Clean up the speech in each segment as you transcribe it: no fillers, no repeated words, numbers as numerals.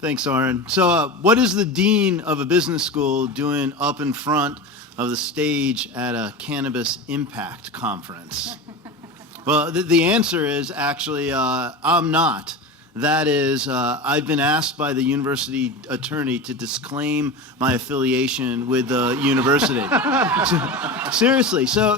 Thanks, Aaron. So what is the dean of a business school doing up in front of the stage at a Cannabis Impact conference? Well, the answer is actually I'm not. That is, I've been asked by the university attorney to disclaim my affiliation with the university. Seriously. So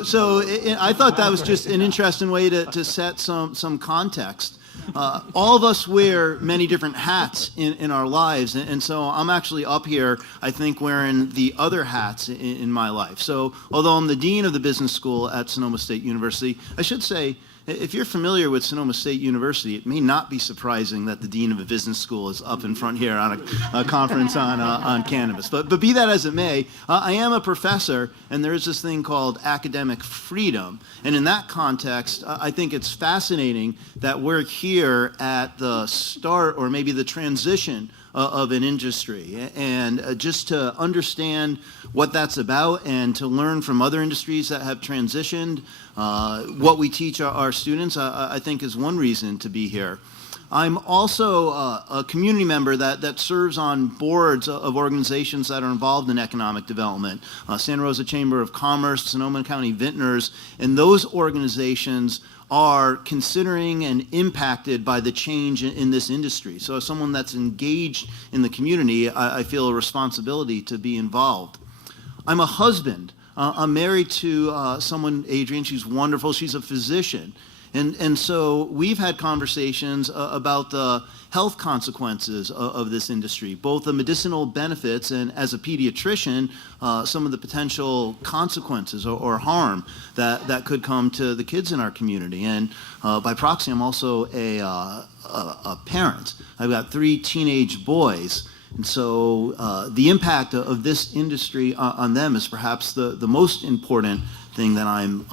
I thought that was just an interesting way to set some context. All of us wear many different hats in our lives, and so I'm actually up here, I think, wearing the other hats in my life. So although I'm the dean of the business school at Sonoma State University, I should say, if you're familiar with Sonoma State University, it may not be surprising that the dean of a business school is up in front here on a conference on cannabis. But be that as it may, I am a professor, and there is this thing called academic freedom. And in that context, I think it's fascinating that we're here at the start, or maybe the transition, of an industry, and just to understand what that's about and to learn from other industries that have transitioned, what we teach our students, I think is one reason to be here. I'm also a community member that serves on boards of organizations that are involved in economic development. Santa Rosa Chamber of Commerce, Sonoma County Vintners, and those organizations are considering and impacted by the change in this industry. So as someone that's engaged in the community, I feel a responsibility to be involved. I'm a husband. I'm married to someone, Adrienne, she's wonderful, she's a physician. And so we've had conversations about the health consequences of this industry, both the medicinal benefits and, as a pediatrician, some of the potential consequences or harm that could come to the kids in our community. And by proxy, I'm also a parent. I've got 3 teenage boys. And so the impact of this industry on them is perhaps the most important thing that I'm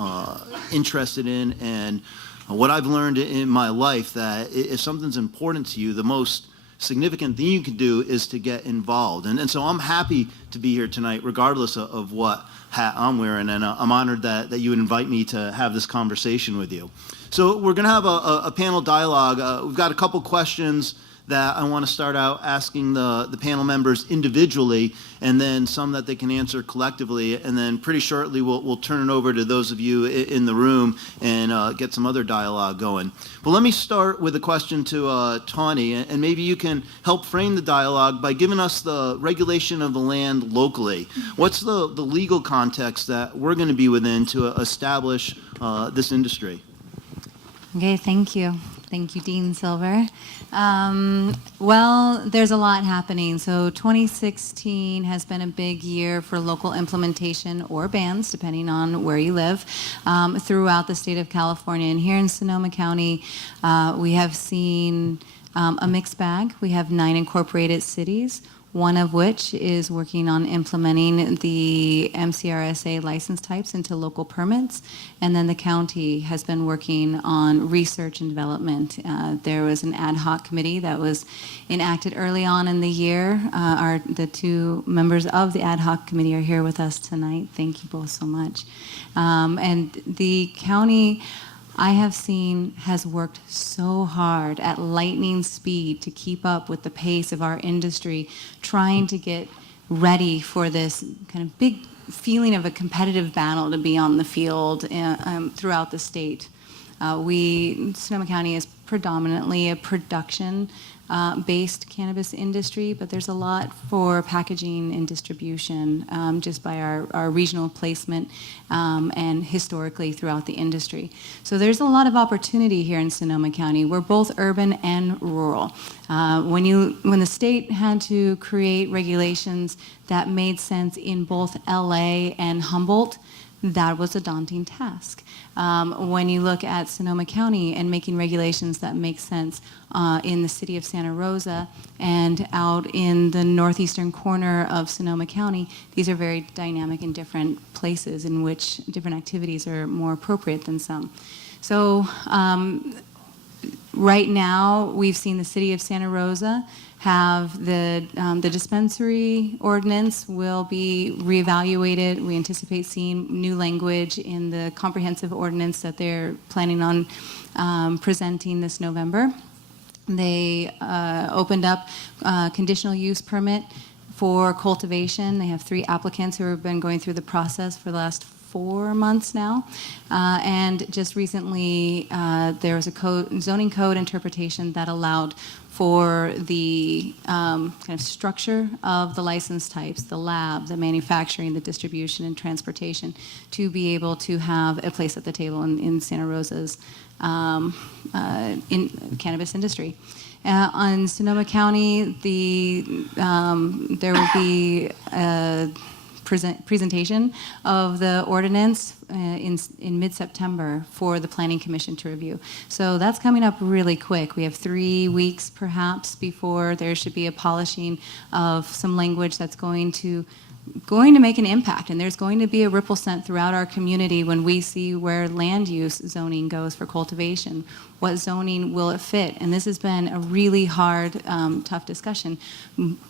interested in. And what I've learned in my life, that if something's important to you, the most significant thing you can do is to get involved. And so I'm happy to be here tonight, regardless of what hat I'm wearing, and I'm honored that you would invite me to have this conversation with you. So we're going to have a panel dialogue. We've got a couple questions that I want to start out asking the panel members individually, and then some that they can answer collectively, and then pretty shortly we'll turn it over to those of you in the room and get some other dialogue going. But let me start with a question to Tawnie, and maybe you can help frame the dialogue by giving us the regulation of the land locally. What's the legal context that we're going to be within to establish this industry? Okay, thank you. Thank you, Dean Silver. Well, there's a lot happening. So 2016 has been a big year for local implementation or bans, depending on where you live, throughout the state of California. And here in Sonoma County, we have seen a mixed bag. We have 9 incorporated cities, one of which is working on implementing the MCRSA license types into local permits. And then the county has been working on research and development. There was an ad hoc committee that was enacted early on in the year. The 2 members of the ad hoc committee are here with us tonight. Thank you both so much. And the county, I have seen, has worked so hard at lightning speed to keep up with the pace of our industry, trying to get ready for this kind of big feeling of a competitive battle to be on the field throughout the state. Sonoma County is predominantly a production based cannabis industry, but there's a lot for packaging and distribution just by our regional placement and historically throughout the industry. So there's a lot of opportunity here in Sonoma County. We're both urban and rural. When the state had to create regulations that made sense in both LA and Humboldt, that was a daunting task. When you look at Sonoma County and making regulations that make sense in the city of Santa Rosa and out in the northeastern corner of Sonoma County, these are very dynamic and different places in which different activities are more appropriate than some. So right now, we've seen the city of Santa Rosa have the dispensary ordinance will be reevaluated. We anticipate seeing new language in the comprehensive ordinance that they're planning on presenting this November. They opened up conditional use permit for cultivation. They have 3 applicants who have been going through the process for the last 4 months now. And just recently, there was a zoning code interpretation that allowed for the kind of structure of the license types, the lab, the manufacturing, the distribution, and transportation, to be able to have a place at the table in Santa Rosa's in cannabis industry. On Sonoma County, there will be a presentation of the ordinance in mid-September for the Planning Commission to review. So that's coming up really quick. We have 3 weeks perhaps before there should be a polishing of some language that's going to make an impact, and there's going to be a ripple sent throughout our community when we see where land use zoning goes for cultivation. What zoning will it fit? And this has been a really hard, tough discussion.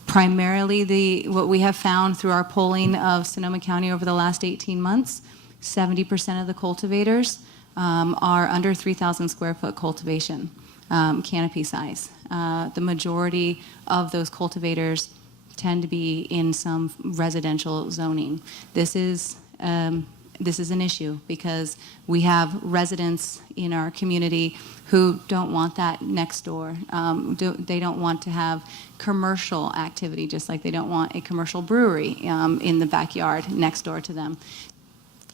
Primarily, what we have found through our polling of Sonoma County over the last 18 months, 70% of the cultivators are under 3,000 square foot cultivation, canopy size. The majority of those cultivators tend to be in some residential zoning. This is an issue because we have residents in our community who don't want that next door. They don't want to have commercial activity, just like they don't want a commercial brewery in the backyard next door to them.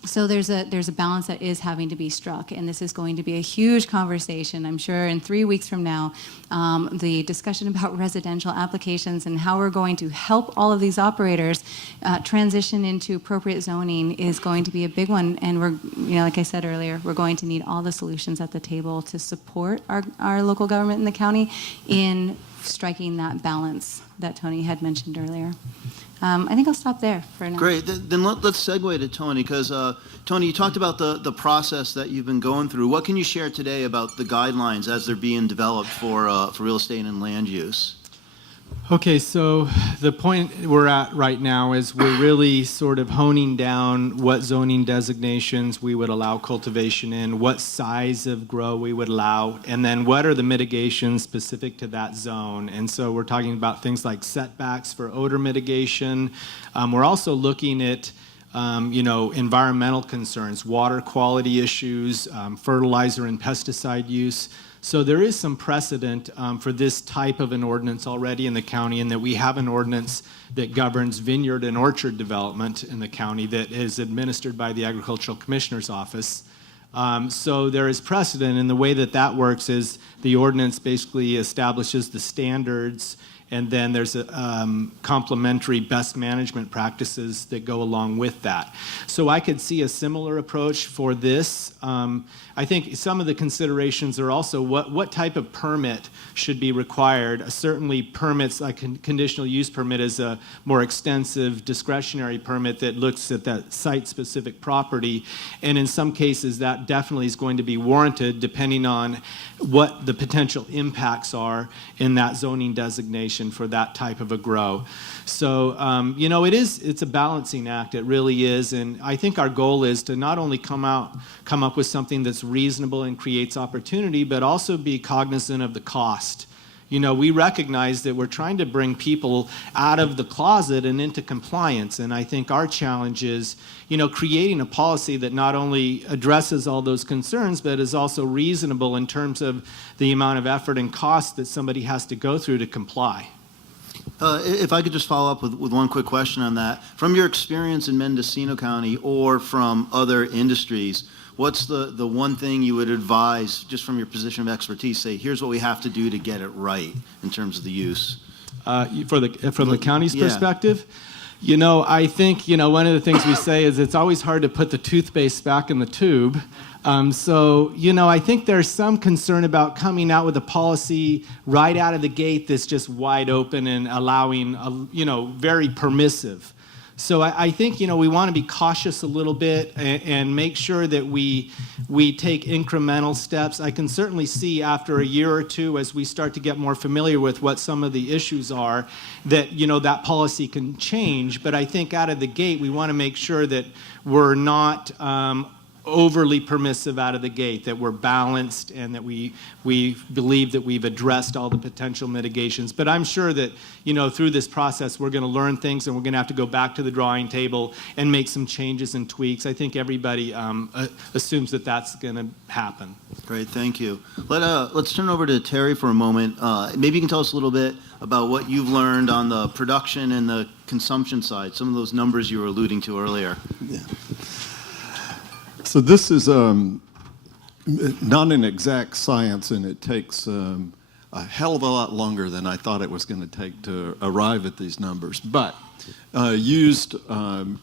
So there's a balance that is having to be struck, and this is going to be a huge conversation, I'm sure, in 3 weeks from now. The discussion about residential applications and how we're going to help all of these operators transition into appropriate zoning is going to be a big one, and we're, like I said earlier, we're going to need all the solutions at the table to support our local government in the county in striking that balance that Tony had mentioned earlier. I think I'll stop there for now. Great. Then let's segue to Tony, because Tony, you talked about the process that you've been going through. What can you share today about the guidelines as they're being developed for real estate and land use? Okay, so the point we're at right now is we're really sort of honing down what zoning designations we would allow cultivation in, what size of grow we would allow, and then what are the mitigations specific to that zone. And so we're talking about things like setbacks for odor mitigation. We're also looking at environmental concerns, water quality issues, fertilizer and pesticide use. So there is some precedent for this type of an ordinance already in the county, in that we have an ordinance that governs vineyard and orchard development in the county that is administered by the Agricultural Commissioner's Office. So there is precedent, and the way that works is the ordinance basically establishes the standards, and then there's complementary best management practices that go along with that. So I could see a similar approach for this. I think some of the considerations are also what type of permit should be required. Certainly permits, like conditional use permit, is a more extensive discretionary permit that looks at that site-specific property. And in some cases, that definitely is going to be warranted depending on what the potential impacts are in that zoning designation for that type of a grow. So, it's a balancing act. It really is. And I think our goal is to not only come up with something that's reasonable and creates opportunity, but also be cognizant of the cost. We recognize that we're trying to bring people out of the closet and into compliance. And I think our challenge is, creating a policy that not only addresses all those concerns, but is also reasonable in terms of the amount of effort and cost that somebody has to go through to comply. If I could just follow up with one quick question on that. From your experience in Mendocino County or from other industries, what's the one thing you would advise, just from your position of expertise, say, here's what we have to do to get it right in terms of the use? From the county's perspective? I think, one of the things we say is it's always hard to put the toothpaste back in the tube. I think there's some concern about coming out with a policy right out of the gate that's just wide open and allowing, very permissive. So I think, we want to be cautious a little bit and make sure that we take incremental steps. I can certainly see after a year or two, as we start to get more familiar with what some of the issues are, that, that policy can change. But I think out of the gate, we want to make sure that we're not overly permissive out of the gate, that we're balanced and that we believe that we've addressed all the potential mitigations. But I'm sure that, through this process, we're going to learn things and we're going to have to go back to the drawing table and make some changes and tweaks. I think everybody assumes that that's going to happen. Great, thank you. Let's turn over to Terry for a moment. Maybe you can tell us a little bit about what you've learned on the production and the consumption side, some of those numbers you were alluding to earlier. Yeah. So this is not an exact science, and it takes a hell of a lot longer than I thought it was going to take to arrive at these numbers. But used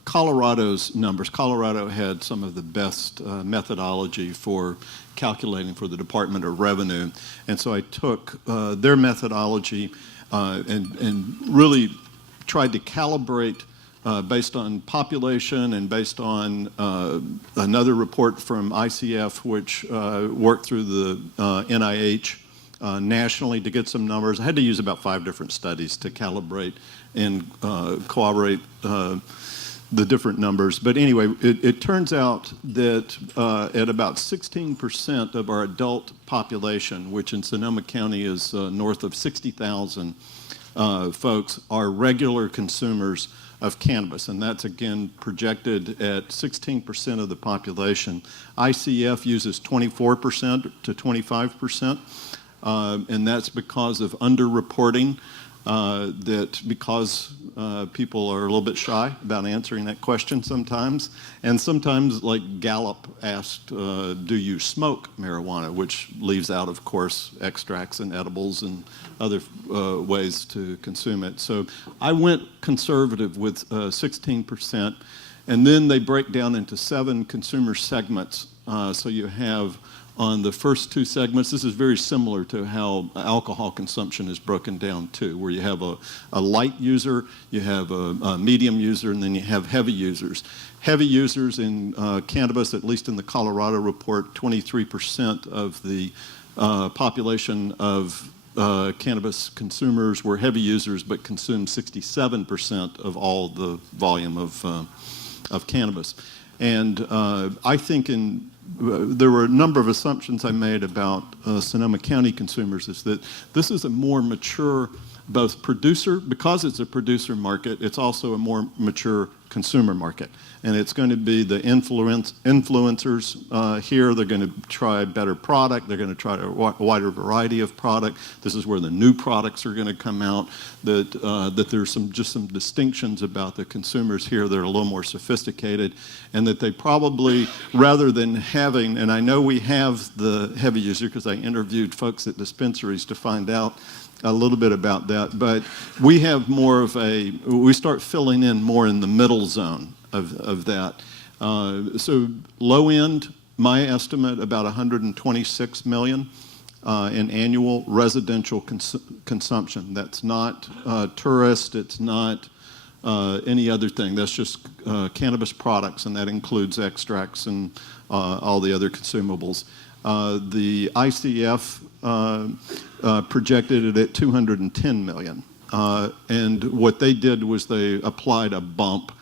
Colorado's numbers. Colorado had some of the best methodology for calculating for the Department of Revenue. And so I took their methodology and really tried to calibrate based on population and based on another report from ICF, which worked through the NIH nationally to get some numbers. I had to use about 5 different studies to calibrate and corroborate the different numbers. But anyway, it turns out that at about 16% of our adult population, which in Sonoma County is north of 60,000 folks, are regular consumers of cannabis, and that's again projected at 16% of the population. ICF uses 24% to 25%, and that's because of underreporting, because people are a little bit shy about answering that question sometimes. And sometimes, like Gallup asked, do you smoke marijuana, which leaves out, of course, extracts and edibles and other ways to consume it. So I went conservative with 16%, and then they break down into 7 consumer segments. So you have on the first 2 segments, this is very similar to how alcohol consumption is broken down too, where you have a light user, you have a medium user, and then you have heavy users. Heavy users in cannabis, at least in the Colorado report, 23% of the population of cannabis consumers were heavy users, but consumed 67% of all the volume of cannabis. And I think there were a number of assumptions I made about Sonoma County consumers, is that this is a more mature, both producer, because it's a producer market, it's also a more mature consumer market. And it's going to be the influencers here. They're going to try better product. They're going to try a wider variety of product. This is where the new products are going to come out. That there's just some distinctions about the consumers here that are a little more sophisticated, and that they probably, rather than having, and I know we have the heavy user because I interviewed folks at dispensaries to find out a little bit about that, but we have more of we start filling in more in the middle zone of that. So low end, my estimate, about 126 million in annual residential consumption. That's not tourist, it's not any other thing. That's just cannabis products, and that includes extracts and all the other consumables. The ICF projected it at 210 million. And what they did was they applied a bump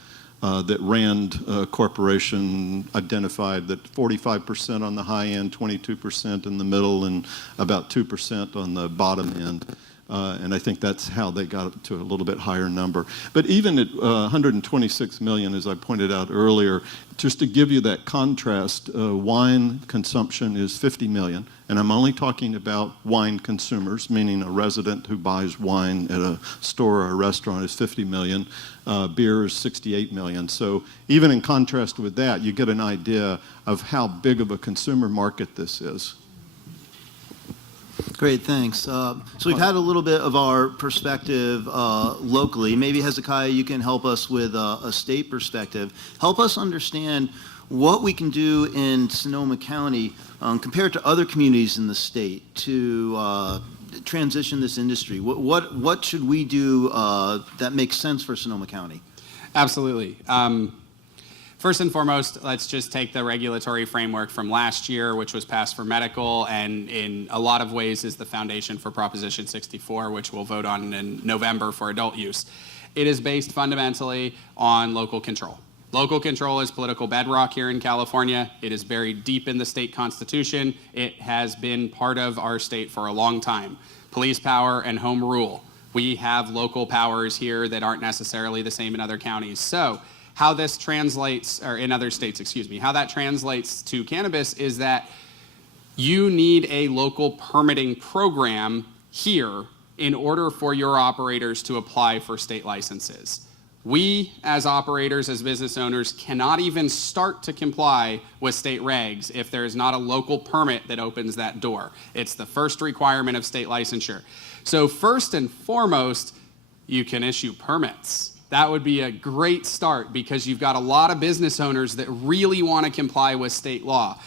that Rand Corporation identified that 45% on the high end, 22% in the middle, and about 2% on the bottom end. And I think that's how they got up to a little bit higher number. But even at 126 million, as I pointed out earlier, just to give you that contrast, wine consumption is 50 million. And I'm only talking about wine consumers, meaning a resident who buys wine at a store or a restaurant is 50 million. Beer is 68 million. So even in contrast with that, you get an idea of how big of a consumer market this is. Great, thanks. So we've had a little bit of our perspective locally. Maybe, Hezekiah, you can help us with a state perspective. Help us understand what we can do in Sonoma County compared to other communities in the state to transition this industry. What should we do that makes sense for Sonoma County? Absolutely. First and foremost, let's just take the regulatory framework from last year, which was passed for medical, and in a lot of ways is the foundation for Proposition 64, which we'll vote on in November for adult use. It is based fundamentally on local control. Local control is political bedrock here in California. It is buried deep in the state constitution. It has been part of our state for a long time. Police power and home rule. We have local powers here that aren't necessarily the same in other counties. So how this translates, or in other states, excuse me, how that translates to cannabis is that you need a local permitting program here in order for your operators to apply for state licenses. We, as operators, as business owners, cannot even start to comply with state regs if there is not a local permit that opens that door. It's the first requirement of state licensure. So first and foremost, you can issue permits. That would be a great start because you've got a lot of business owners that really want to comply with state law.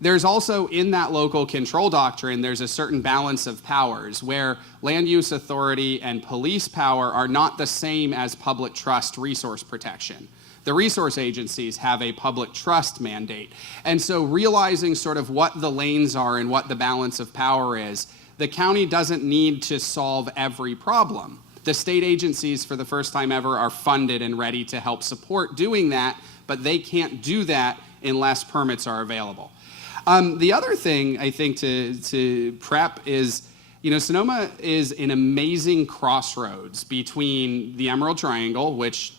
There's also in that local control doctrine, there's a certain balance of powers where land use authority and police power are not the same as public trust resource protection. The resource agencies have a public trust mandate. And so realizing sort of what the lanes are and what the balance of power is, the county doesn't need to solve every problem. The state agencies, for the first time ever, are funded and ready to help support doing that, but they can't do that unless permits are available. The other thing I think to prep is, Sonoma is an amazing crossroads between the Emerald Triangle, which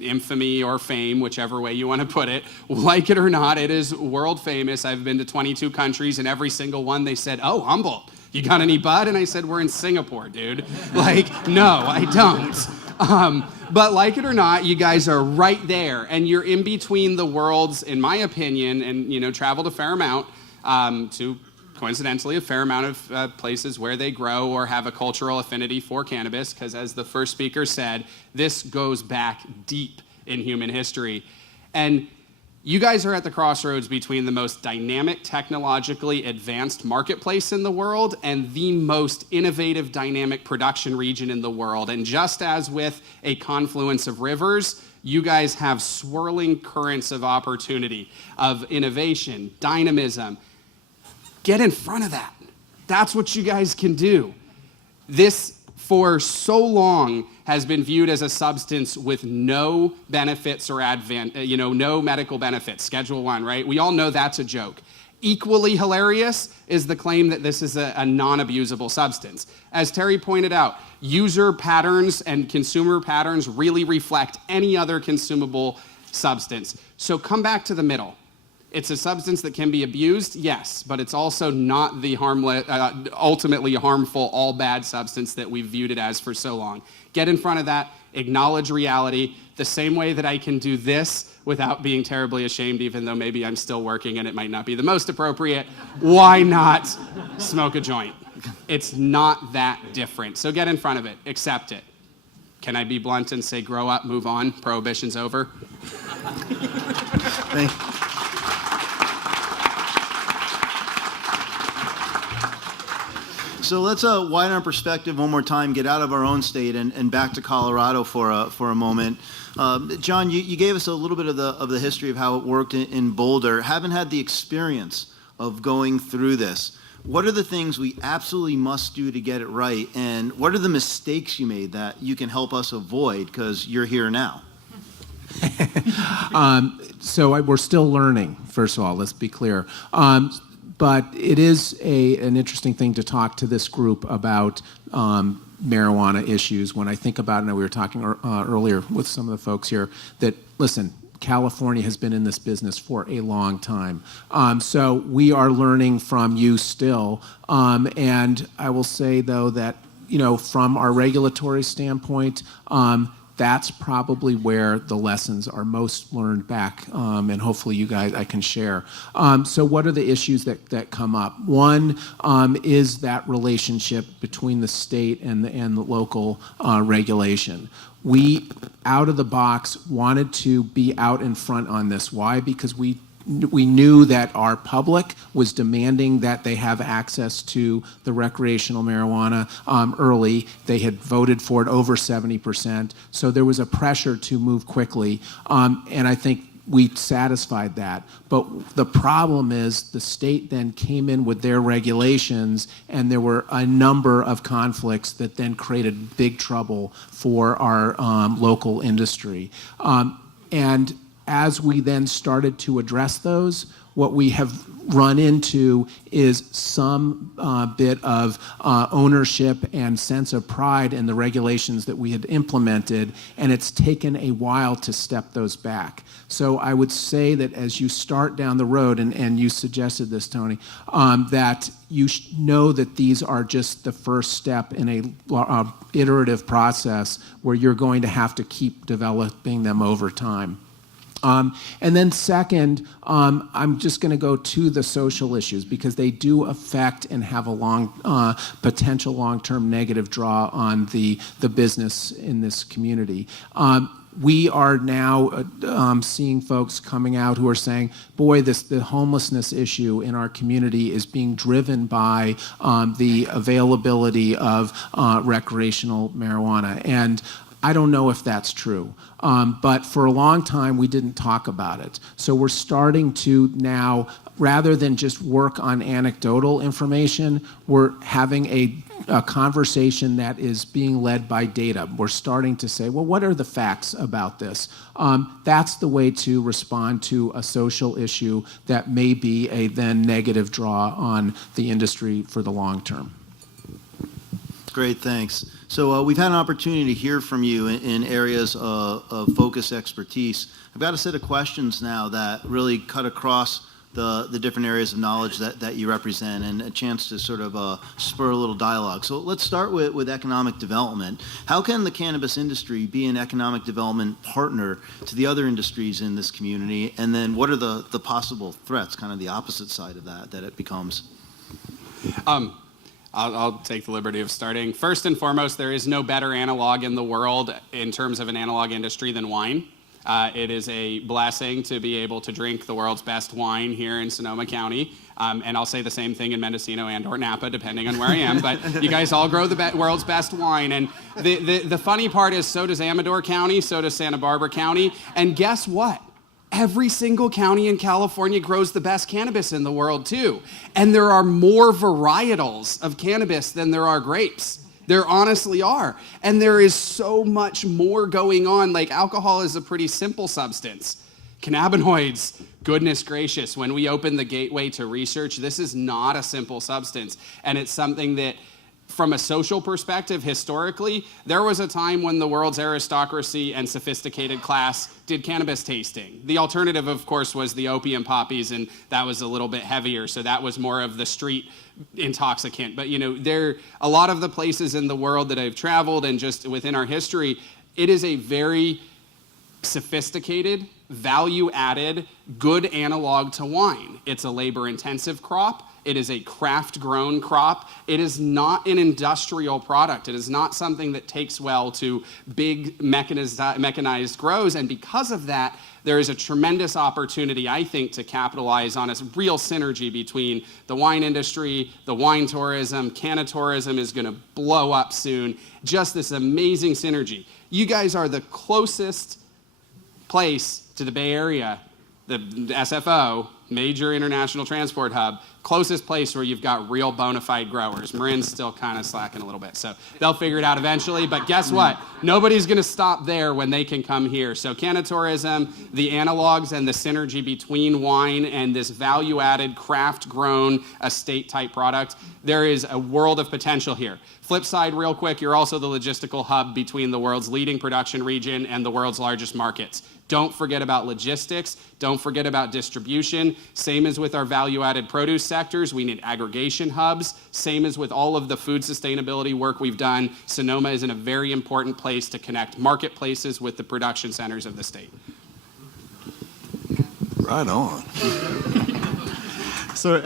infamy or fame, whichever way you want to put it, like it or not, it is world famous. I've been to 22 countries, and every single one they said, "Oh, Humboldt, you got any bud?" And I said, "We're in Singapore, dude." Like, no, I don't. But like it or not, you guys are right there, and you're in between the worlds, in my opinion, and traveled a fair amount to, coincidentally, a fair amount of places where they grow or have a cultural affinity for cannabis, because as the first speaker said, this goes back deep in human history. And you guys are at the crossroads between the most dynamic, technologically advanced marketplace in the world and the most innovative, dynamic production region in the world. And just as with a confluence of rivers, you guys have swirling currents of opportunity, of innovation, dynamism. Get in front of that. That's what you guys can do. This, for so long, has been viewed as a substance with no benefits or no medical benefits. Schedule 1, right? We all know that's a joke. Equally hilarious is the claim that this is a non-abusable substance. As Terry pointed out, user patterns and consumer patterns really reflect any other consumable substance. So come back to the middle. It's a substance that can be abused, yes, but it's also not the ultimately harmful, all bad substance that we've viewed it as for so long. Get in front of that, acknowledge reality, the same way that I can do this without being terribly ashamed, even though maybe I'm still working and it might not be the most appropriate. Why not smoke a joint? It's not that different. So get in front of it, accept it. Can I be blunt and say grow up, move on, prohibition's over? So let's widen our perspective one more time, get out of our own state and back to Colorado for a moment. John, you gave us a little bit of the history of how it worked in Boulder. Haven't had the experience of going through this. What are the things we absolutely must do to get it right? And what are the mistakes you made that you can help us avoid because you're here now? So we're still learning, first of all, let's be clear. But it is an interesting thing to talk to this group about marijuana issues. When I think about it, and we were talking earlier with some of the folks here, that, listen, California has been in this business for a long time. So we are learning from you still. And I will say, though, that, from our regulatory standpoint, that's probably where the lessons are most learned back, and hopefully you guys, I can share. So what are the issues that come up? One is that relationship between the state and the local regulation. We, out of the box, wanted to be out in front on this. Why? Because we knew that our public was demanding that they have access to the recreational marijuana early. They had voted for it over 70%. So there was a pressure to move quickly. And I think we satisfied that. But the problem is the state then came in with their regulations, and there were a number of conflicts that then created big trouble for our local industry. And as we then started to address those, what we have run into is some bit of ownership and sense of pride in the regulations that we had implemented, and it's taken a while to step those back. So I would say that as you start down the road, and you suggested this, Tony, that you know that these are just the first step in a iterative process where you're going to have to keep developing them over time. And then second, I'm just going to go to the social issues because they do affect and have a potential long-term negative draw on the business in this community. We are now seeing folks coming out who are saying, boy, the homelessness issue in our community is being driven by the availability of recreational marijuana. And I don't know if that's true, but for a long time we didn't talk about it. So we're starting to now, rather than just work on anecdotal information, we're having a conversation that is being led by data. We're starting to say, well, what are the facts about this? That's the way to respond to a social issue that may be a then negative draw on the industry for the long term. Great, thanks. So we've had an opportunity to hear from you in areas of focus expertise. I've got a set of questions now that really cut across the different areas of knowledge that you represent, and a chance to sort of spur a little dialogue. So let's start with economic development. How can the cannabis industry be an economic development partner to the other industries in this community? And then what are the possible threats, kind of the opposite side of that it becomes? I'll take the liberty of starting. First and foremost, there is no better analog in the world in terms of an analog industry than wine. It is a blessing to be able to drink the world's best wine here in Sonoma County. And I'll say the same thing in Mendocino and or Napa, depending on where I am. But you guys all grow the world's best wine. And the funny part is so does Amador County, so does Santa Barbara County. And guess what? Every single county in California grows the best cannabis in the world, too. And there are more varietals of cannabis than there are grapes. There honestly are. And there is so much more going on. Like, alcohol is a pretty simple substance. Cannabinoids, goodness gracious, when we open the gateway to research, this is not a simple substance. And it's something that, from a social perspective, historically, there was a time when the world's aristocracy and sophisticated class did cannabis tasting. The alternative, of course, was the opium poppies, and that was a little bit heavier, so that was more of the street intoxicant. But, a lot of the places in the world that I've traveled and just within our history, it is a very sophisticated, value-added, good analog to wine. It's a labor-intensive crop. It is a craft-grown crop. It is not an industrial product. It is not something that takes well to big mechanized grows. And because of that, there is a tremendous opportunity, I think, to capitalize on a real synergy between the wine industry, the wine tourism. Canna-tourism is going to blow up soon. Just this amazing synergy. You guys are the closest place to the Bay Area, the SFO, major international transport hub, closest place where you've got real bona fide growers. Marin's still kind of slacking a little bit, so they'll figure it out eventually. But guess what? Nobody's going to stop there when they can come here. So Canna-tourism, the analogs and the synergy between wine and this value-added, craft-grown, estate-type product, there is a world of potential here. Flip side, real quick, you're also the logistical hub between the world's leading production region and the world's largest markets. Don't forget about logistics. Don't forget about distribution. Same as with our value-added produce sectors. We need aggregation hubs. Same as with all of the food sustainability work we've done. Sonoma is in a very important place to connect marketplaces with the production centers of the state. Right on. So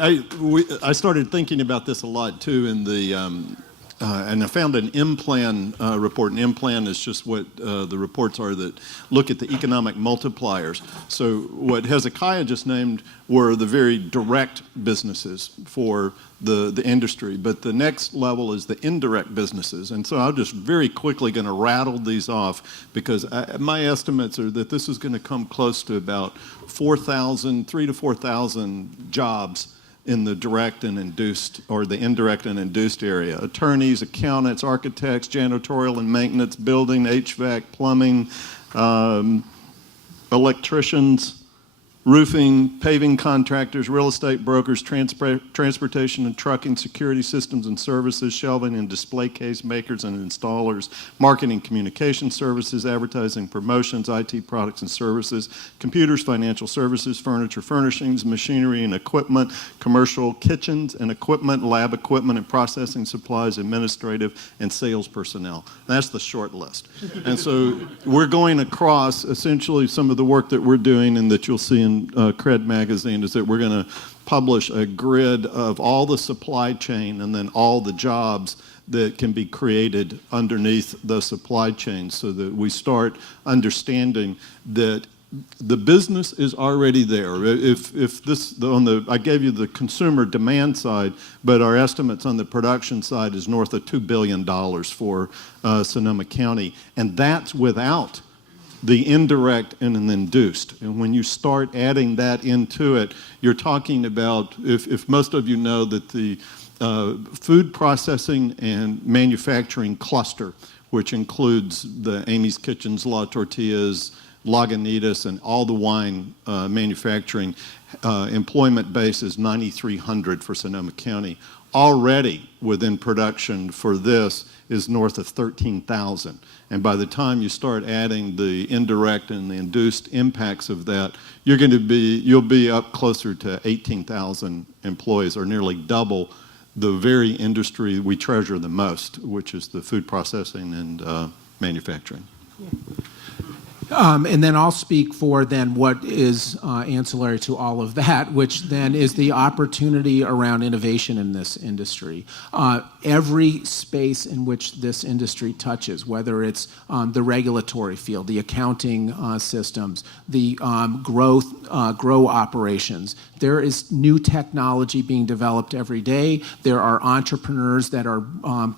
I started thinking about this a lot, too, in the and I found an M-Plan report. An M-Plan is just what the reports are that look at the economic multipliers. So what Hezekiah just named were the very direct businesses for the industry. But the next level is the indirect businesses. And so I'm just very quickly going to rattle these off because my estimates are that this is going to come close to about 3,000 to 4,000 jobs in the direct and induced, or the indirect and induced area. Attorneys, accountants, architects, janitorial and maintenance, building, HVAC, plumbing, electricians, roofing, paving contractors, real estate brokers, transportation and trucking, security systems and services, shelving and display case makers and installers, marketing communication services, advertising promotions, IT products and services, computers, financial services, furniture, furnishings, machinery and equipment, commercial kitchens and equipment, lab equipment and processing supplies, administrative and sales personnel. That's the short list. And so we're going across essentially some of the work that we're doing and that you'll see in CRED Magazine is that we're going to publish a grid of all the supply chain and then all the jobs that can be created underneath the supply chain so that we start understanding that the business is already there. If this I gave you the consumer demand side, but our estimates on the production side is north of $2 billion for Sonoma County, and that's without the indirect and an induced. And when you start adding that into it, you're talking about, if most of you know that the food processing and manufacturing cluster, which includes the Amy's Kitchens, La Tortillas, Lagunitas, and all the wine manufacturing, employment base is 9,300 for Sonoma County. Already within production for this is north of 13,000. And by the time you start adding the indirect and the induced impacts of that, you'll be up closer to 18,000 employees, or nearly double the very industry we treasure the most, which is the food processing and manufacturing. And then I'll speak for then what is ancillary to all of that, which then is the opportunity around innovation in this industry. Every space in which this industry touches, whether it's the regulatory field, the accounting systems, the grow operations, there is new technology being developed every day. There are entrepreneurs that are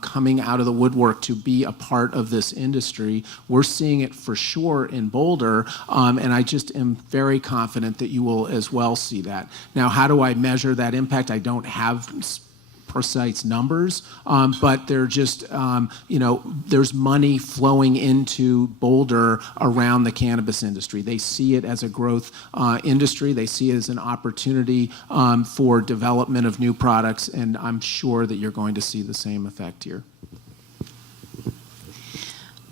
coming out of the woodwork to be a part of this industry. We're seeing it for sure in Boulder, and I just am very confident that you will as well see that. Now, how do I measure that impact? I don't have precise numbers, but they're just, there's money flowing into Boulder around the cannabis industry. They see it as a growth industry. They see it as an opportunity for development of new products, and I'm sure that you're going to see the same effect here.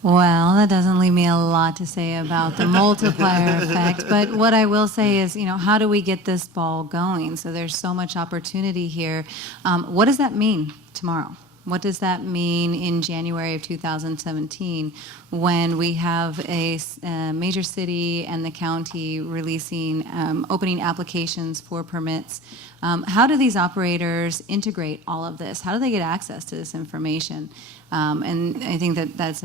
Well, that doesn't leave me a lot to say about the multiplier effect, but what I will say is, how do we get this ball going? So there's so much opportunity here. What does that mean tomorrow? What does that mean in January of 2017 when we have a major city and the county releasing, opening applications for permits? How do these operators integrate all of this? How do they get access to this information? And I think that's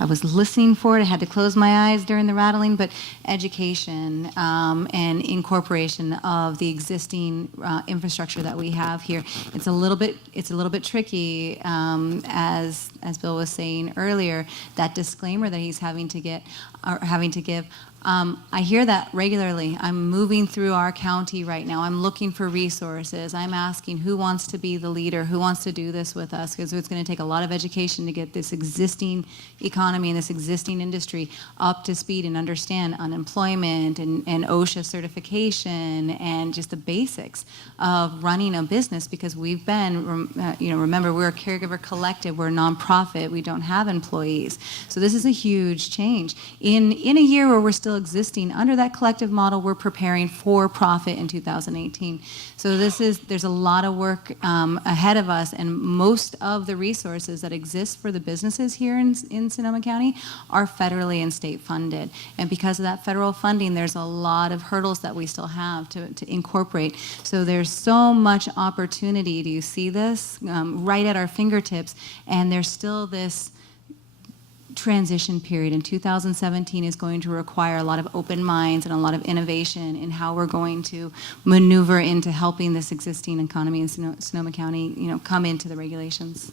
I was listening for it. I had to close my eyes during the rattling, but education and incorporation of the existing infrastructure that we have here. It's a little bit tricky, as Bill was saying earlier. That disclaimer that he's having to give. I hear that regularly. I'm moving through our county right now. I'm looking for resources. I'm asking who wants to be the leader, who wants to do this with us, because it's going to take a lot of education to get this existing economy and this existing industry up to speed and understand unemployment and OSHA certification and just the basics of running a business, because we've been, remember, we're a caregiver collective, we're a nonprofit, we don't have employees. So this is a huge change. In a year where we're still existing under that collective model, we're preparing for profit in 2018. So there's a lot of work ahead of us, and most of the resources that exist for the businesses here in Sonoma County are federally and state funded. And because of that federal funding, there's a lot of hurdles that we still have to incorporate. So there's so much opportunity. Do you see this right at our fingertips? And there's still this transition period, and 2017 is going to require a lot of open minds and a lot of innovation in how we're going to maneuver into helping this existing economy in Sonoma County, come into the regulations.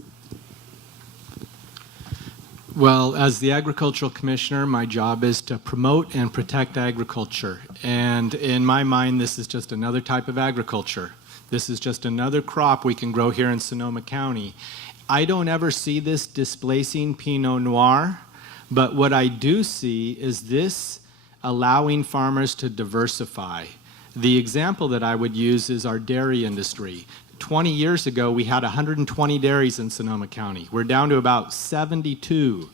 Well, as the agricultural commissioner, my job is to promote and protect agriculture. And in my mind, this is just another type of agriculture. This is just another crop we can grow here in Sonoma County. I don't ever see this displacing Pinot Noir. But what I do see is this allowing farmers to diversify. The example that I would use is our dairy industry. 20 years ago, we had 120 dairies in Sonoma County. We're down to about 72.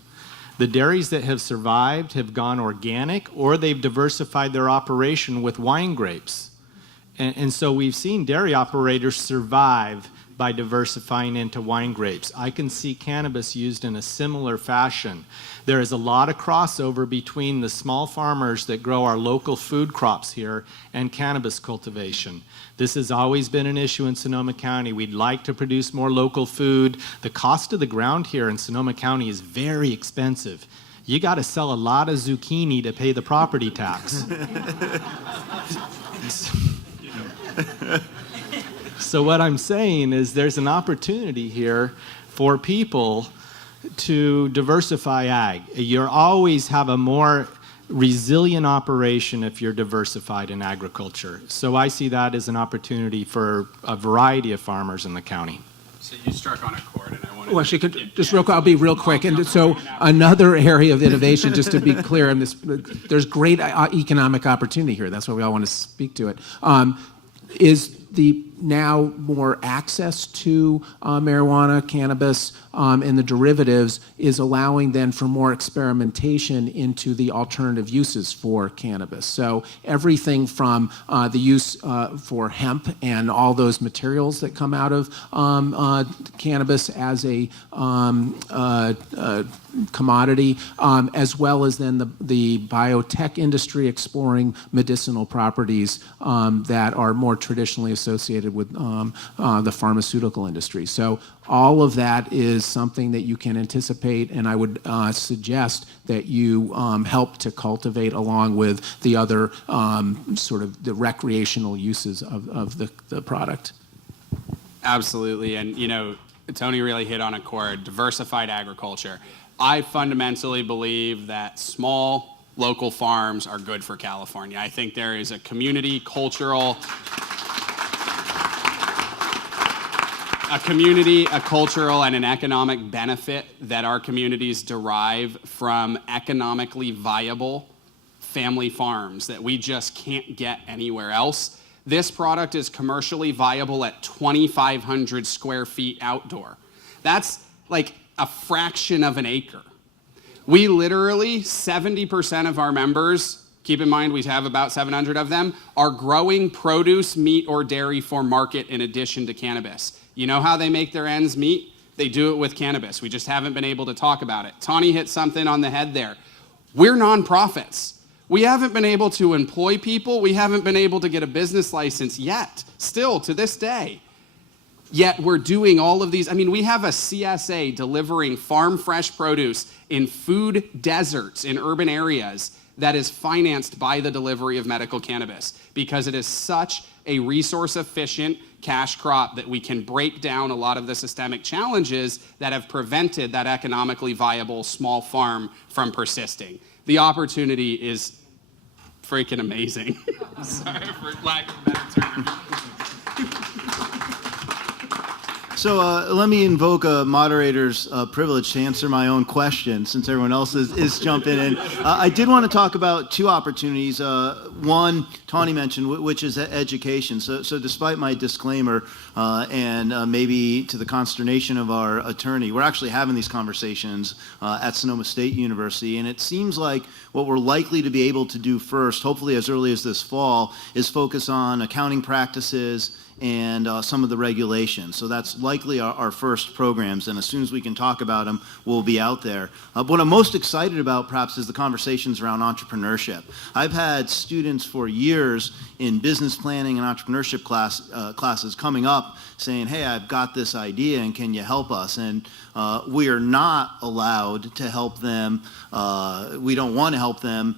The dairies that have survived have gone organic, or they've diversified their operation with wine grapes. And so we've seen dairy operators survive by diversifying into wine grapes. I can see cannabis used in a similar fashion. There is a lot of crossover between the small farmers that grow our local food crops here and cannabis cultivation. This has always been an issue in Sonoma County. We'd like to produce more local food. The cost of the ground here in Sonoma County is very expensive. You got to sell a lot of zucchini to pay the property tax. So what I'm saying is there's an opportunity here for people to diversify ag. You always have a more resilient operation if you're diversified in agriculture. So I see that as an opportunity for a variety of farmers in the county. So you struck on a chord, and I wanted Well, actually, just real quick, I'll be real quick. And so another area of innovation, just to be clear, and there's great economic opportunity here. That's why we all want to speak to it. Is the now more access to marijuana, cannabis, and the derivatives is allowing then for more experimentation into the alternative uses for cannabis. So everything from the use for hemp and all those materials that come out of cannabis as a commodity, as well as then the biotech industry exploring medicinal properties that are more traditionally associated with the pharmaceutical industry. So all of that is something that you can anticipate, and I would suggest that you help to cultivate along with the other sort of the recreational uses of the product. Absolutely, and you know, Tony really hit on a chord, diversified agriculture. I fundamentally believe that small local farms are good for California. I think there is a community, cultural, and an economic benefit that our communities derive from economically viable family farms that we just can't get anywhere else. This product is commercially viable at 2,500 square feet outdoor. That's like a fraction of an acre. We literally, 70% of our members, keep in mind we have about 700 of them, are growing produce, meat, or dairy for market in addition to cannabis. You know how they make their ends meet? They do it with cannabis. We just haven't been able to talk about it. Tawnie hit something on the head there. We're nonprofits. We haven't been able to employ people. We haven't been able to get a business license yet, still to this day. Yet we're doing all of these. I mean, we have a CSA delivering farm fresh produce in food deserts in urban areas that is financed by the delivery of medical cannabis because it is such a resource efficient cash crop that we can break down a lot of the systemic challenges that have prevented that economically viable small farm from persisting. The opportunity is freaking amazing. Sorry for lack of a better term. So let me invoke a moderator's privilege to answer my own question since everyone else is jumping in. I did want to talk about two opportunities. One, Tawnie mentioned, which is education. So despite my disclaimer and maybe to the consternation of our attorney, we're actually having these conversations at Sonoma State University, and it seems like what we're likely to be able to do first, hopefully as early as this fall, is focus on accounting practices and some of the regulations. So that's likely our first programs, and as soon as we can talk about them, we'll be out there. What I'm most excited about, perhaps, is the conversations around entrepreneurship. I've had students for years in business planning and entrepreneurship classes coming up saying, hey, I've got this idea, and can you help us? And we are not allowed to help them. We don't want to help them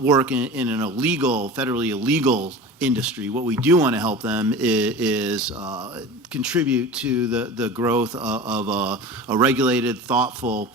work in an illegal, federally illegal industry. What we do want to help them is contribute to the growth of a regulated, thoughtful,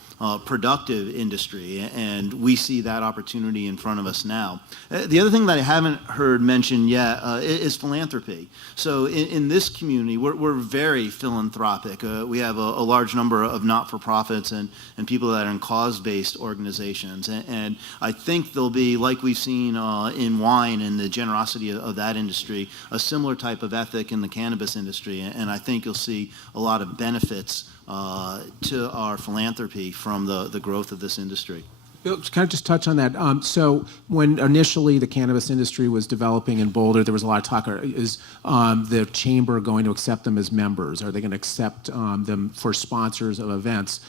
productive industry, and we see that opportunity in front of us now. The other thing that I haven't heard mentioned yet is philanthropy. So in this community, we're very philanthropic. We have a large number of not-for-profits and people that are in cause-based organizations, and I think there'll be, like we've seen in wine and the generosity of that industry, a similar type of ethic in the cannabis industry, and I think you'll see a lot of benefits to our philanthropy from the growth of this industry. Bill, can I just touch on that? So when initially the cannabis industry was developing in Boulder, there was a lot of talk, is the chamber going to accept them as members? Are they going to accept them for sponsors of events?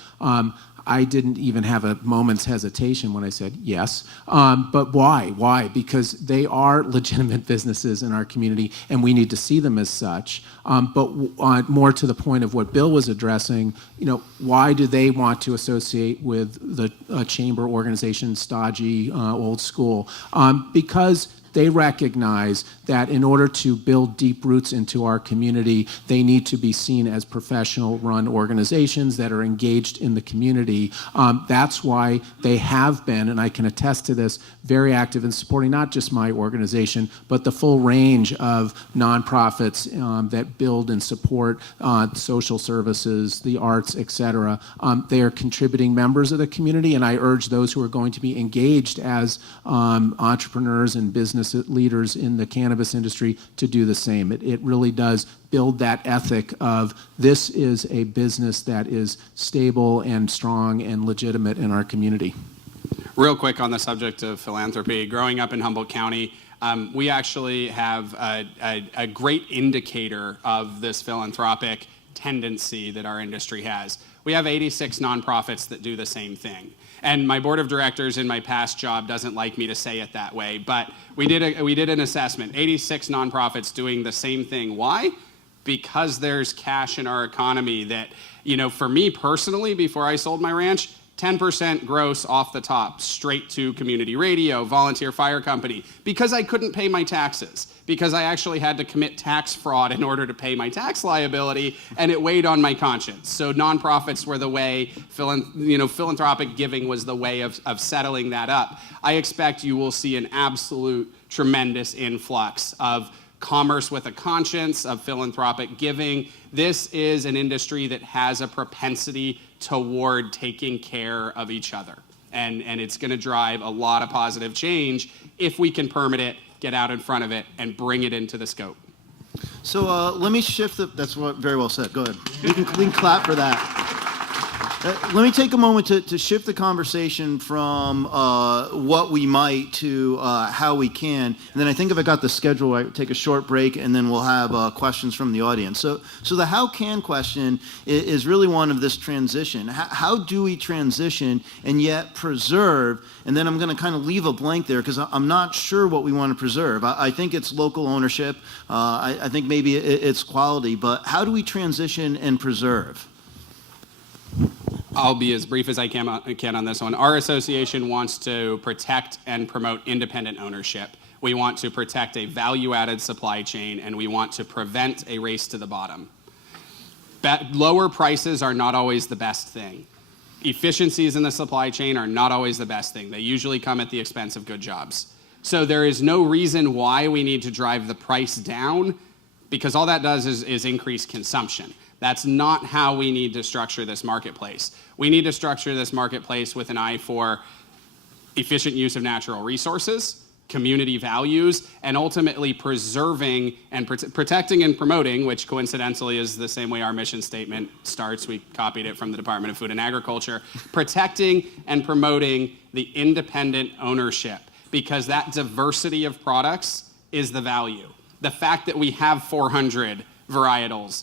I didn't even have a moment's hesitation when I said yes. But why? Why? Because they are legitimate businesses in our community, and we need to see them as such. But more to the point of what Bill was addressing, why do they want to associate with the chamber organization, stodgy, old school? Because they recognize that in order to build deep roots into our community, they need to be seen as professional-run organizations that are engaged in the community. That's why they have been, and I can attest to this, very active in supporting not just my organization, but the full range of nonprofits that build and support social services, the arts, et cetera. They are contributing members of the community, and I urge those who are going to be engaged as entrepreneurs and business leaders in the cannabis industry to do the same. It really does build that ethic of this is a business that is stable and strong and legitimate in our community. Real quick on the subject of philanthropy, growing up in Humboldt County, we actually have a great indicator of this philanthropic tendency that our industry has. We have 86 nonprofits that do the same thing. And my board of directors in my past job doesn't like me to say it that way, but we did an assessment. 86 nonprofits doing the same thing. Why? Because there's cash in our economy that, for me personally, before I sold my ranch, 10% gross off the top, straight to community radio, volunteer fire company, because I couldn't pay my taxes, because I actually had to commit tax fraud in order to pay my tax liability, and it weighed on my conscience. So nonprofits were the way, philanthropic giving was the way of settling that up. I expect you will see an absolute tremendous influx of commerce with a conscience, of philanthropic giving. This is an industry that has a propensity toward taking care of each other. And it's going to drive a lot of positive change if we can permit it, get out in front of it, and bring it into the scope. So let me shift that's very well said. Go ahead. We can clap for that. Let me take a moment to shift the conversation from what we might to how we can. And then I think if I got the schedule, I take a short break, and then we'll have questions from the audience. So the how can question is really one of this transition. How do we transition and yet preserve? And then I'm going to kind of leave a blank there because I'm not sure what we want to preserve. I think it's local ownership. I think maybe it's quality. But how do we transition and preserve? I'll be as brief as I can on this one. Our association wants to protect and promote independent ownership. We want to protect a value-added supply chain, and we want to prevent a race to the bottom. Lower prices are not always the best thing. Efficiencies in the supply chain are not always the best thing. They usually come at the expense of good jobs. So there is no reason why we need to drive the price down, because all that does is increase consumption. That's not how we need to structure this marketplace. We need to structure this marketplace with an eye for efficient use of natural resources, community values, and ultimately preserving and protecting and promoting, which coincidentally is the same way our mission statement starts. We copied it from the Department of Food and Agriculture. Protecting and promoting the independent ownership, because that diversity of products is the value. The fact that we have 400 varietals,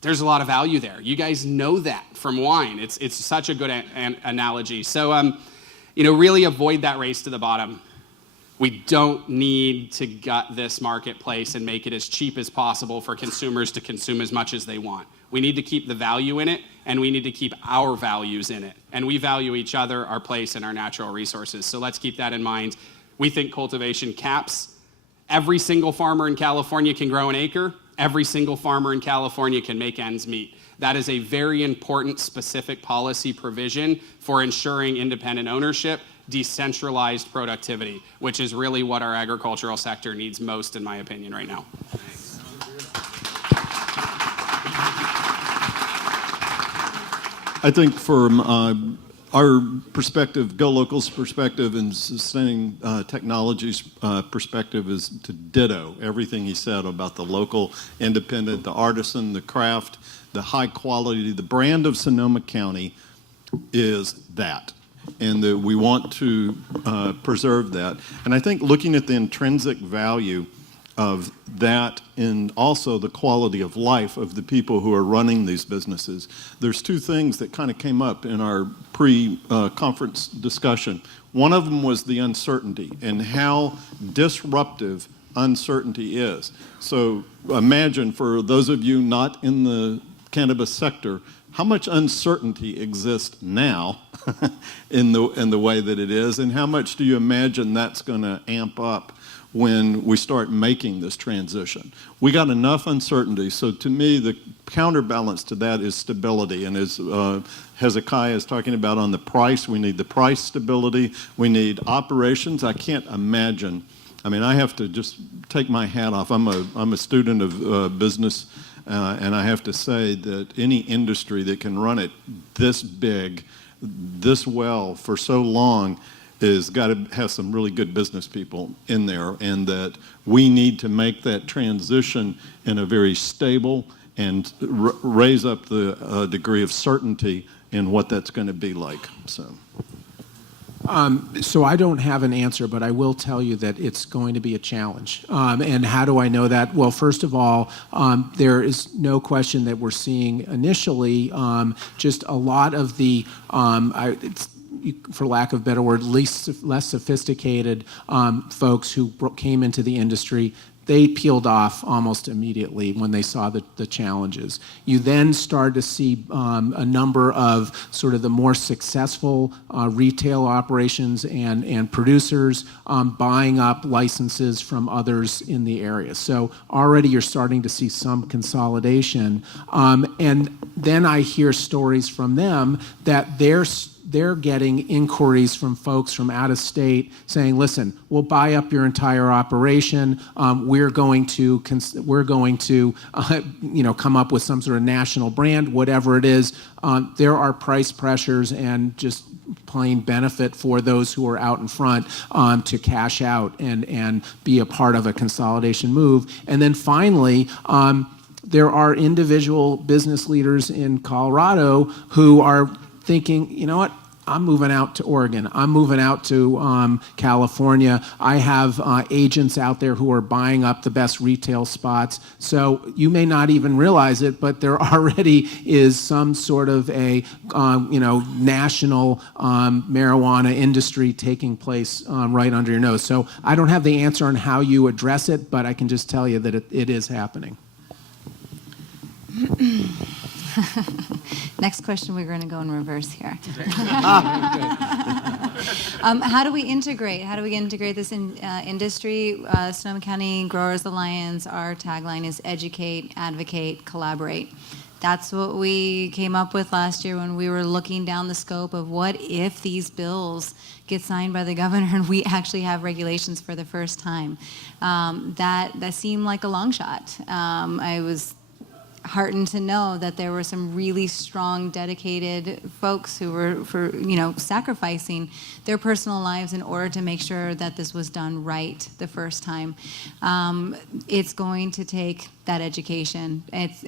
there's a lot of value there. You guys know that from wine. It's such a good analogy. So, really avoid that race to the bottom. We don't need to gut this marketplace and make it as cheap as possible for consumers to consume as much as they want. We need to keep the value in it, and we need to keep our values in it. And we value each other, our place, and our natural resources. So let's keep that in mind. We think cultivation caps. Every single farmer in California can grow an acre. every single farmer in California can make ends meet. That is a very important specific policy provision for ensuring independent ownership, decentralized productivity, which is really what our agricultural sector needs most, in my opinion, right now. I think from our perspective, GoLocal's perspective, and sustaining technology's perspective is to ditto everything he said about the local, independent, the artisan, the craft, the high quality. The brand of Sonoma County is that, and that we want to preserve that. And I think looking at the intrinsic value of that and also the quality of life of the people who are running these businesses. There's two things that kind of came up in our pre-conference discussion. One of them was the uncertainty and how disruptive uncertainty is. So imagine, for those of you not in the cannabis sector, how much uncertainty exists now in the way that it is, and how much do you imagine that's going to amp up when we start making this transition? We got enough uncertainty, so to me, the counterbalance to that is stability. And as Hezekiah is talking about on the price, we need the price stability, we need operations. I can't imagine, I mean, I have to just take my hat off. I'm a student of business, and I have to say that any industry that can run it this big, this well for so long is got to have some really good business people in there, and that we need to make that transition in a very stable and raise up the degree of certainty in what that's going to be like. So I don't have an answer, but I will tell you that it's going to be a challenge. And how do I know that? Well, first of all, there is no question that we're seeing initially just a lot of the, for lack of a better word, less sophisticated folks who came into the industry. They peeled off almost immediately when they saw the challenges. You then start to see a number of sort of the more successful retail operations and producers buying up licenses from others in the area. So already you're starting to see some consolidation. And then I hear stories from them that they're getting inquiries from folks from out of state saying, listen, we'll buy up your entire operation. We're going to come up with some sort of national brand, whatever it is. There are price pressures and just plain benefit for those who are out in front to cash out and be a part of a consolidation move. And then finally, there are individual business leaders in Colorado who are thinking, you know what, I'm moving out to Oregon. I'm moving out to California. I have agents out there who are buying up the best retail spots. So you may not even realize it, but there already is some sort of a national marijuana industry taking place right under your nose. So I don't have the answer on how you address it, but I can just tell you that it is happening. Next question, we're going to go in reverse here. How do we integrate? How do we integrate this industry? Sonoma County Growers Alliance, our tagline is educate, advocate, collaborate. That's what we came up with last year when we were looking down the scope of what if these bills get signed by the governor and we actually have regulations for the first time. That seemed like a long shot. I was heartened to know that there were some really strong, dedicated folks who were, sacrificing their personal lives in order to make sure that this was done right the first time. It's going to take that education. It's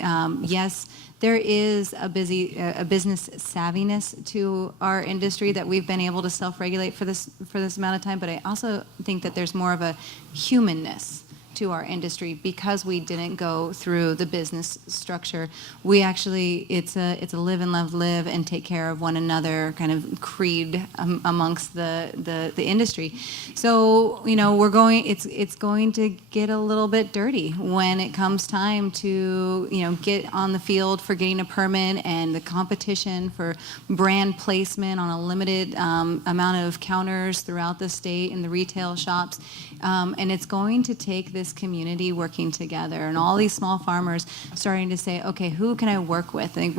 yes, there is a business savviness to our industry that we've been able to self-regulate for this amount of time. But I also think that there's more of a humanness to our industry because we didn't go through the business structure. We actually, it's a live and live and take care of one another kind of creed amongst the industry. So it's going to get a little bit dirty when it comes time to get on the field for getting a permit and the competition for brand placement on a limited amount of counters throughout the state in the retail shops, and it's going to take this this community working together, and all these small farmers starting to say, okay, who can I work with? I think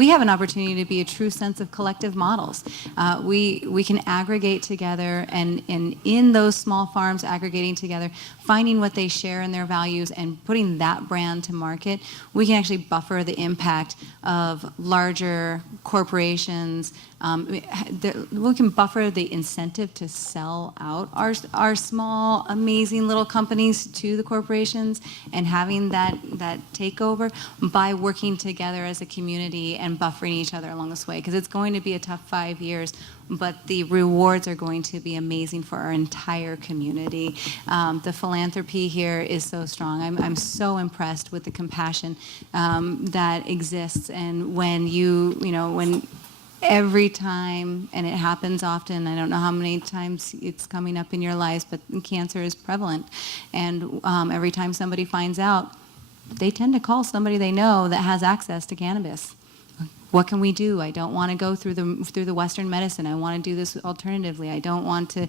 we have an opportunity to be a true sense of collective models. We can aggregate together, and in those small farms aggregating together, finding what they share in their values and putting that brand to market, we can actually buffer the impact of larger corporations. We can buffer the incentive to sell out our small, amazing little companies to the corporations, and having that takeover by working together as a community and buffering each other along this way. Because it's going to be a tough 5 years, but the rewards are going to be amazing for our entire community. The philanthropy here is so strong. I'm so impressed with the compassion that exists, and when when every time, and it happens often, I don't know how many times it's coming up in your lives, but cancer is prevalent. And every time somebody finds out, they tend to call somebody they know that has access to cannabis. What can we do? I don't want to go through the Western medicine. I want to do this alternatively. I don't want to,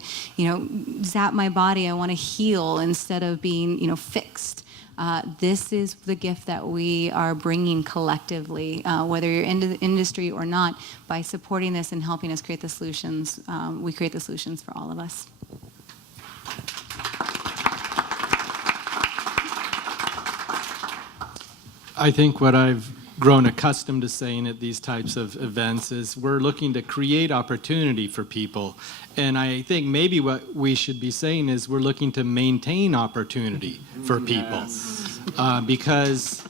zap my body. I want to heal instead of being, fixed. This is the gift that we are bringing collectively, whether you're in the industry or not. By supporting this and helping us create the solutions, we create the solutions for all of us. I think what I've grown accustomed to saying at these types of events is we're looking to create opportunity for people. And I think maybe what we should be saying is we're looking to maintain opportunity for people. Because,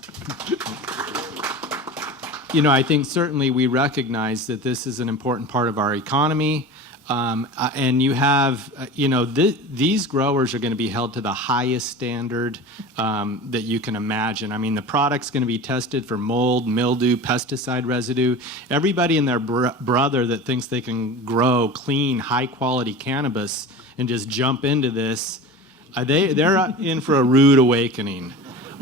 I think certainly we recognize that this is an important part of our economy. And you have, these growers are going to be held to the highest standard that you can imagine. I mean, the product's going to be tested for mold, mildew, pesticide residue. Everybody and their brother that thinks they can grow clean, high-quality cannabis and just jump into this, they're in for a rude awakening.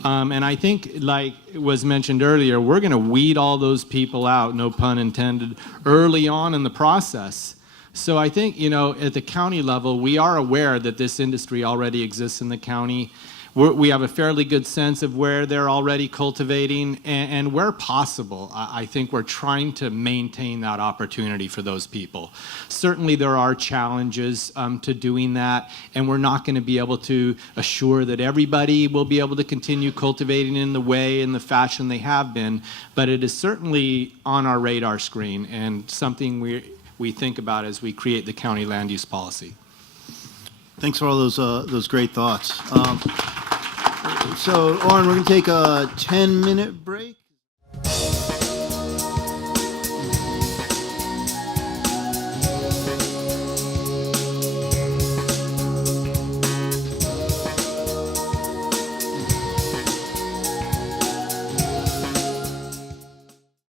And I think, like was mentioned earlier, we're going to weed all those people out, no pun intended, early on in the process. So I think, at the county level, we are aware that this industry already exists in the county. We have a fairly good sense of where they're already cultivating, and where possible, I think we're trying to maintain that opportunity for those people. Certainly there are challenges to doing that, and we're not going to be able to assure that everybody will be able to continue cultivating in the way and the fashion they have been, but it is certainly on our radar screen and something we think about as we create the county land use policy. Thanks for all those great thoughts. So, Oren, we're going to take a 10-minute break.